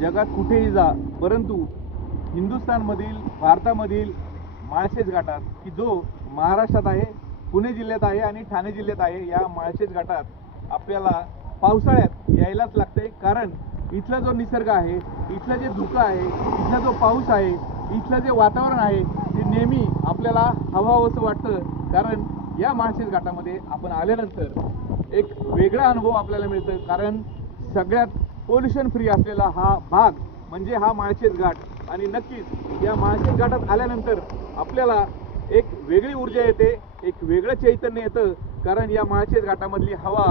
जगात कुठेही जा, परंतु हिंदुस्थानमधील भारतामधील माळशेज घाटात की जो महाराष्ट्रात आहे, पुणे जिल्ह्यात आहे आणि ठाणे जिल्ह्यात आहे, या माळशेज घाटात आपल्याला पावसाळ्यात यायलाच लागते. कारण इथला जो निसर्ग आहे, इथलं जे धुकं आहे, इथला जो पाऊस आहे, इथलं जे वातावरण आहे ते नेहमी आपल्याला हवाहवंसं वाटतं. कारण या माळशेज घाटामध्ये आपण आल्यानंतर एक वेगळा अनुभव आपल्याला मिळतो. कारण सगळ्यात पोल्युशन फ्री असलेला हा भाग म्हणजे हा माळशेज घाट. आणि नक्कीच या माळशेज घाटात आल्यानंतर आपल्याला एक वेगळी ऊर्जा येते, एक वेगळं चैतन्य येतं. कारण या माळशेज घाटामधली हवा,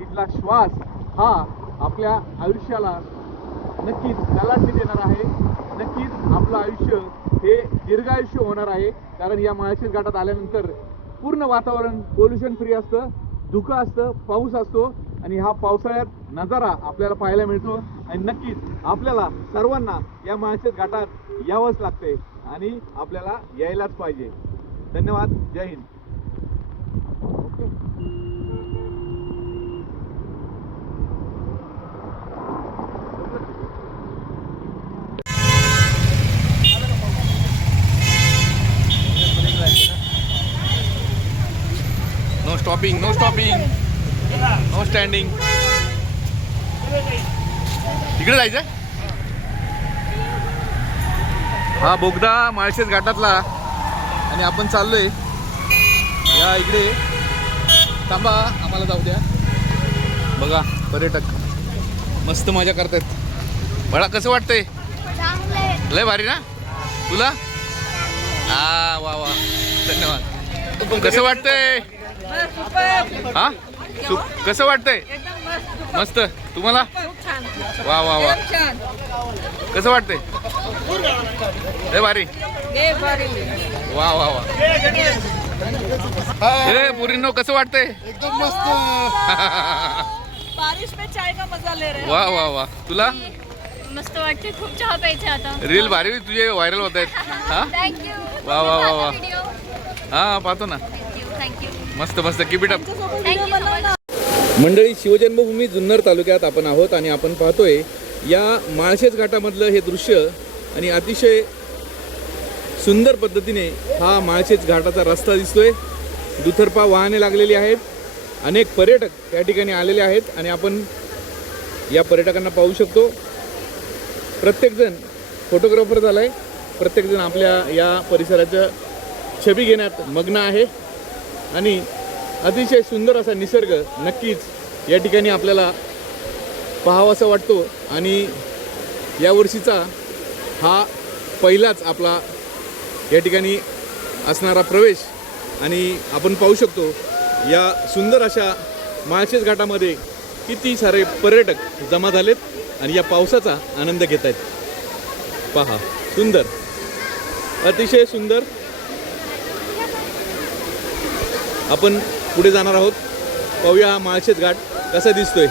इथला श्वास हा आपल्या आयुष्याला नक्कीच कलाटणी देणार आहे. नक्कीच आपलं आयुष्य हे दीर्घायुष्य होणार आहे. कारण या माळशेज घाटात आल्यानंतर पूर्ण वातावरण पोल्युशन फ्री असतं, धुकं असतं, पाऊस असतो आणि हा पावसाळ्यात नजारा आपल्याला पाहायला मिळतो. आणि नक्कीच आपल्याला सर्वांना या माळशेज घाटात यावंच लागते आणि आपल्याला यायलाच पाहिजे. धन्यवाद. जय हिंद. No stopping, no stopping, no standing. इकडे जायचं. हा बोगदा माळशेज घाटातला आणि आपण चाललोय या इकडे. थांबा, आम्हाला जाऊ द्या. बघा पर्यटक मस्त मजा करतात. बळा कसं वाटतंय? लय भारी ना तुला? हा वा वा, धन्यवाद. कसं वाटतंय? हा कसं वाटतंय? मस्त. तुम्हाला? वा वा वा. कसं वाटतंय? लय भारी. वा वा वा. ए पुरीनो कसं वाटतंय? एकदम मस्त. बारिश में चाय का मजा ले रहे हैं. वा वा वा. तुला? मस्त वाटते. खूप चहा प्यायचे आता. रील भारी तुझे व्हायरल होत आहेत. हा थँक्यू. वा वा वा वा. हा पाहतो ना. थँक्यू. मस्त मस्त. Keep it up. थँक्यू. मंडळी, शिवजन्मभूमी जुन्नर तालुक्यात आपण आहोत आणि आपण पाहतोय या माळशेज घाटामधलं हे दृश्य. आणि अतिशय सुंदर पद्धतीने हा माळशेज घाटाचा रस्ता दिसतोय. दुतर्फा वाहने लागलेली आहेत. अनेक पर्यटक या ठिकाणी आलेले आहेत आणि आपण या पर्यटकांना पाहू शकतो. प्रत्येकजण फोटोग्राफर झाला आहे. प्रत्येकजण आपल्या या परिसराच्या छबी घेण्यात मग्न आहे आणि अतिशय सुंदर असा निसर्ग नक्कीच या ठिकाणी आपल्याला पाहावासा वाटतो. आणि यावर्षीचा हा पहिलाच आपला या ठिकाणी असणारा प्रवेश. आणि आपण पाहू शकतो या सुंदर अशा माळशेज घाटामध्ये किती सारे पर्यटक जमा झालेत आणि या पावसाचा आनंद घेत आहेत. पहा, सुंदर, अतिशय सुंदर. आपण पुढे जाणार आहोत. पाहूया हा माळशेज घाट कसा दिसतोय.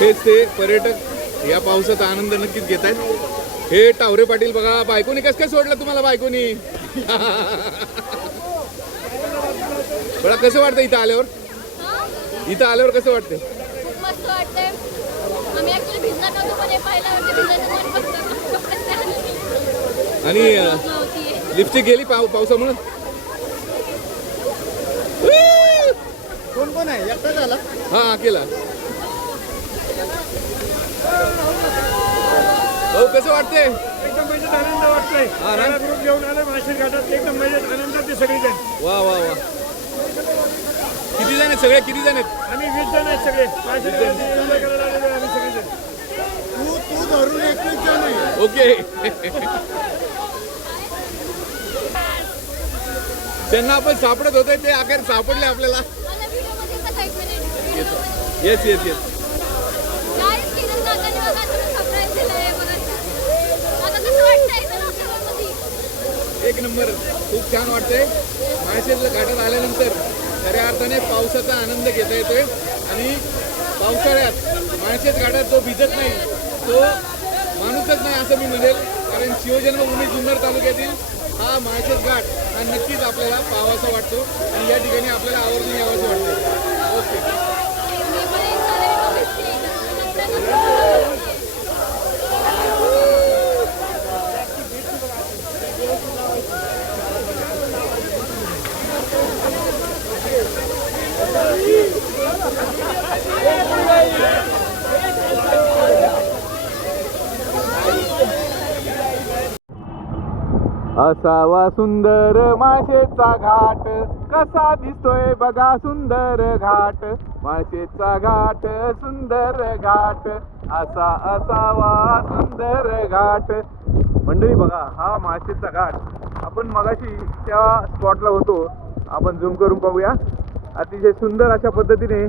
हेच ते पर्यटक या पावसाचा आनंद नक्कीच घेत आहेत. हे टावरे पाटील बघा, बायकोनी कसं काय सोडलं तुम्हाला? बायकोनी बघा कसं वाटतं इथं आल्यावर? इथं आल्यावर कसं वाटतं? खूप मस्त वाटते. आम्ही ऍक्च्युली भिजणार नव्हतो पण हे पाहिल्यावरती भिजायचं मन बघतं. आणि लिपस्टिक गेली पावसामुळे. कोण कोण आहे? एकटा झाला? हा केला. भाऊ कसं वाटतंय? एकदम मजेत आनंद वाटतोय. हा ना? ग्रुप घेऊन आलं माळशेज घाटात. एकदम मजेत आनंदात ते सगळे जण. वा वा वा. किती जण आहेत सगळे? किती जण आहेत? आम्ही 20 जण आहेत सगळे. माळशेज घाटात एन्जॉय करायला आलेलो आहे आम्ही सगळे जण. तू धरून 21 जण आहे. ओके. त्यांना आपण सापडत होते ते अखेर सापडले आपल्याला. मला व्हिडिओमध्ये एक्साइटमेंट आहे. Yes yes yes. Guys Kiran दादाने बघा तुम्ही सरप्राईज दिलंय बघा. आता कसं वाटतंय इथं लोकांमध्ये? एक नंबर. खूप छान वाटतंय. माळशेज घाटात आल्यानंतर खऱ्या अर्थाने पावसाचा आनंद घेता येतोय. आणि पावसाळ्यात माळशेज घाटात जो भिजत नाही तो माणूसच नाही असं मी म्हणेल, कारण शिवजन्मभूमी जुन्नर तालुक्यातील हा माळशेज घाट हा नक्कीच आपल्याला पाहावासा वाटतो आणि या ठिकाणी आपल्याला आवर्जून यावंसं वाटतं. ओके. असावा सुंदर माळशेजचा घाट, कसा दिसतोय बघा सुंदर घाट, माळशेजचा घाट सुंदर घाट, असा असावा सुंदर घाट. मंडळी बघा, हा माळशेजचा घाट. आपण मगाशी त्या स्पॉटला होतो, आपण झूम करून पाहूया. अतिशय सुंदर अशा पद्धतीने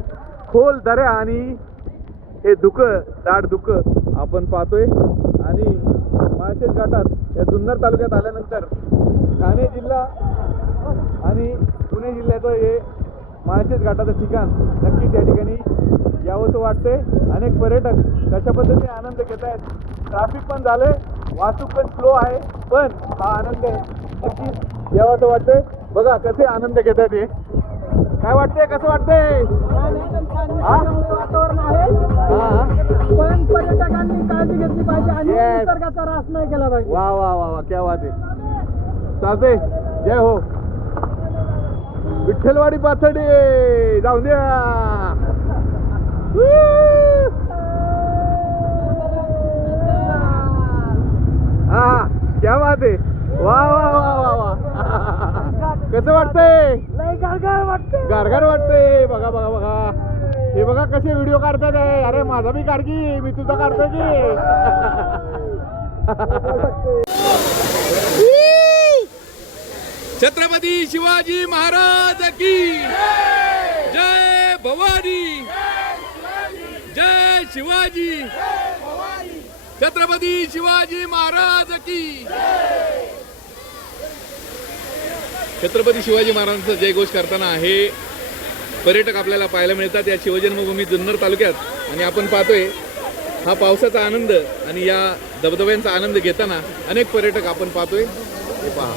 खोल दऱ्या आणि हे धुकं, दाट धुकं आपण पाहतोय. आणि माळशेज घाटात या जुन्नर तालुक्यात आल्यानंतर ठाणे जिल्हा आणि पुणे जिल्ह्याचं हे माळशेज घाटाचं ठिकाण नक्कीच या ठिकाणी यावंसं वाटते. अनेक पर्यटक कशा पद्धतीने आनंद घेत आहेत. ट्रॅफिक पण झालं, वाहतूक पण स्लो आहे, पण हा आनंद नक्कीच यावंसं वाटते. बघा कसे आनंद घेत आहेत हे. काय वाटतंय, कसं वाटतंय? वातावरण आहे, पण पर्यटकांनी काळजी घेतली पाहिजे आणि Yes. निसर्गाचा ऱ्हास नाही केला पाहिजे. वा वा वा वा, क्या बात आहे. चालते, जय हो. विठ्ठलवाडी पाथर्डी जाऊ द्या. हा, क्या बात आहे. वा वा वा वा वा. कसं वाटतंय? गारगार वाटतंय. बघा बघा बघा, हे बघा कसे व्हिडिओ काढतात आहे. अरे माझा बी काढ की, मी तुझा काढतो की. छत्रपती शिवाजी महाराज की जय. भवानी जय. शिवाजी, छत्रपती शिवाजी महाराज की. छत्रपती शिवाजी महाराजांचा जयघोष करताना हे पर्यटक आपल्याला पाहायला मिळतात या शिवजन्मभूमी जुन्नर तालुक्यात. आणि आपण पाहतोय हा पावसाचा आनंद आणि या धबधब्यांचा आनंद घेताना अनेक पर्यटक आपण पाहतोय. हे पहा.